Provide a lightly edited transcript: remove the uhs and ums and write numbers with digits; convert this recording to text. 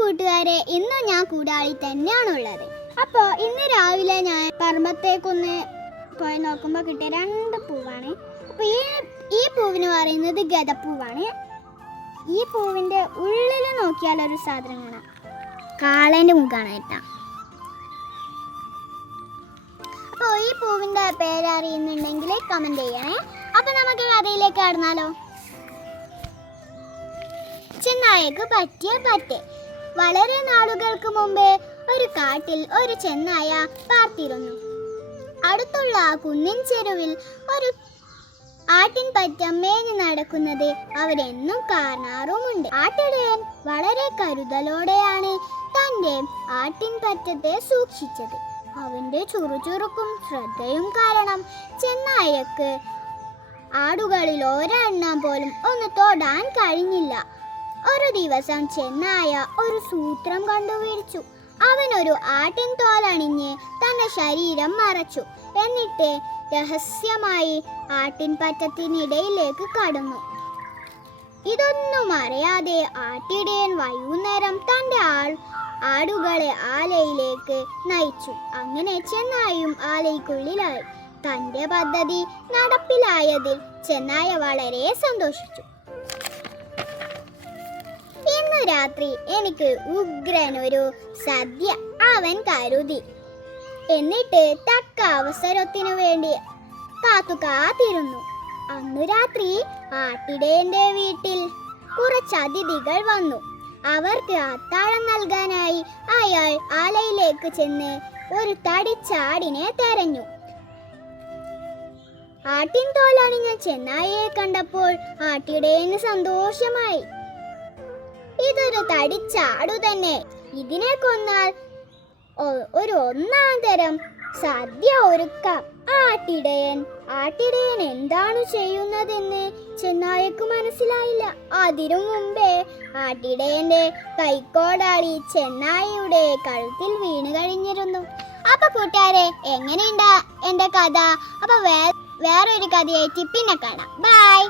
കൂട്ടുകാരെ, ഇന്ന് ഞാൻ കൂടാളി തന്നെയാണുള്ളത്. അപ്പോൾ ഇന്ന് രാവിലെ ഞാൻ പറമ്പത്തേക്കൊന്ന് പോയി നോക്കുമ്പോൾ കിട്ടിയ 2 പൂവാണ്. അപ്പോൾ ഈ പൂവിന് പറയുന്നത് ഗതപ്പൂവാണ്. ഈ പൂവിൻ്റെ ഉള്ളിൽ നോക്കിയാൽ ഒരു സാധനം കാണാം, കാളേൻ്റെ മുഖമാണ് കേട്ടോ. അപ്പോൾ ഈ പൂവിൻ്റെ പേരറിയുന്നുണ്ടെങ്കിൽ കമൻറ്റ് ചെയ്യണേ. അപ്പോൾ നമുക്ക് കഥയിലേക്ക് കടന്നാലോ. ചെന്നായക്ക് പറ്റിയ പറ്റ്. വളരെ നാളുകൾക്ക് മുമ്പ് ഒരു കാട്ടിൽ ഒരു ചെന്നായ പാർത്തിരുന്നു. അടുത്തുള്ള കുന്നിൻ ചെരുവിൽ ഒരു ആട്ടിൻ പറ്റ മേഞ്ഞു നടക്കുന്നത് അവരെന്നും കാണാറുമുണ്ട്. ആട്ടിടയൻ വളരെ കരുതലോടെയാണ് തൻ്റെ ആട്ടിൻ പറ്റത്തെ സൂക്ഷിച്ചത്. അവന്റെ ചുറുചുറുക്കും ശ്രദ്ധയും കാരണം ചെന്നായക്ക് ആടുകളിൽ ഒരെണ്ണം പോലും ഒന്ന് തൊടാൻ കഴിഞ്ഞില്ല. ഒരു ദിവസം ചെന്നായ ഒരു സൂത്രം കണ്ടുപിടിച്ചു. അവനൊരു ആട്ടിൻ തോലണിഞ്ഞ് തന്റെ ശരീരം മറച്ചു. എന്നിട്ട് രഹസ്യമായി ആട്ടിൻ പറ്റത്തിനിടയിലേക്ക് കടന്നു. ഇതൊന്നും അറിയാതെ ആട്ടിടയൻ വൈകുന്നേരം തന്റെ ആടുകളെ ആലയിലേക്ക് നയിച്ചു. അങ്ങനെ ചെന്നായും ആലയ്ക്കുള്ളിലായി. തന്റെ പദ്ധതി നടപ്പിലായതിൽ ചെന്നായ വളരെ സന്തോഷിച്ചു. ഇന്ന് രാത്രി എനിക്ക് ഉഗ്രൻ ഒരു സദ്യ അവൻ കരുതി. എന്നിട്ട് തക്ക അവസരത്തിനു വേണ്ടി കാത്തിരുന്നു. അന്നു രാത്രി ആട്ടിടയന്റെ വീട്ടിൽ കുറച്ച് അതിഥികൾ വന്നു. അവർക്ക് അത്താഴം നൽകാനായി അയാൾ ആലയിലേക്ക് ചെന്ന് ഒരു തടിച്ചാടിനെ തെരഞ്ഞു. ആട്ടിൻ തോലണിഞ്ഞ ചെന്നായയെ കണ്ടപ്പോൾ ആട്ടിടയന് സന്തോഷമായി. ഇതൊരു തടിച്ചാടു തന്നെ, ഇതിനെ കൊന്നാൽ ഒരു ഒന്നാം തരം സദ്യ ഒരുക്കാം. ആട്ടിടയൻ എന്താണ് ചെയ്യുന്നതെന്ന് ചെന്നായക്ക് മനസ്സിലായില്ല. അതിനു മുമ്പേ ആട്ടിടയന്റെ കൈക്കോടാളി ചെന്നായയുടെ കഴുത്തിൽ വീണ് കഴിഞ്ഞിരുന്നു. അപ്പൊ കൂട്ടുകാരെ, എങ്ങനെയുണ്ടാ എന്റെ കഥ? അപ്പൊ വേറൊരു കഥയായിട്ട് പിന്നെ കാണാം. ബൈ.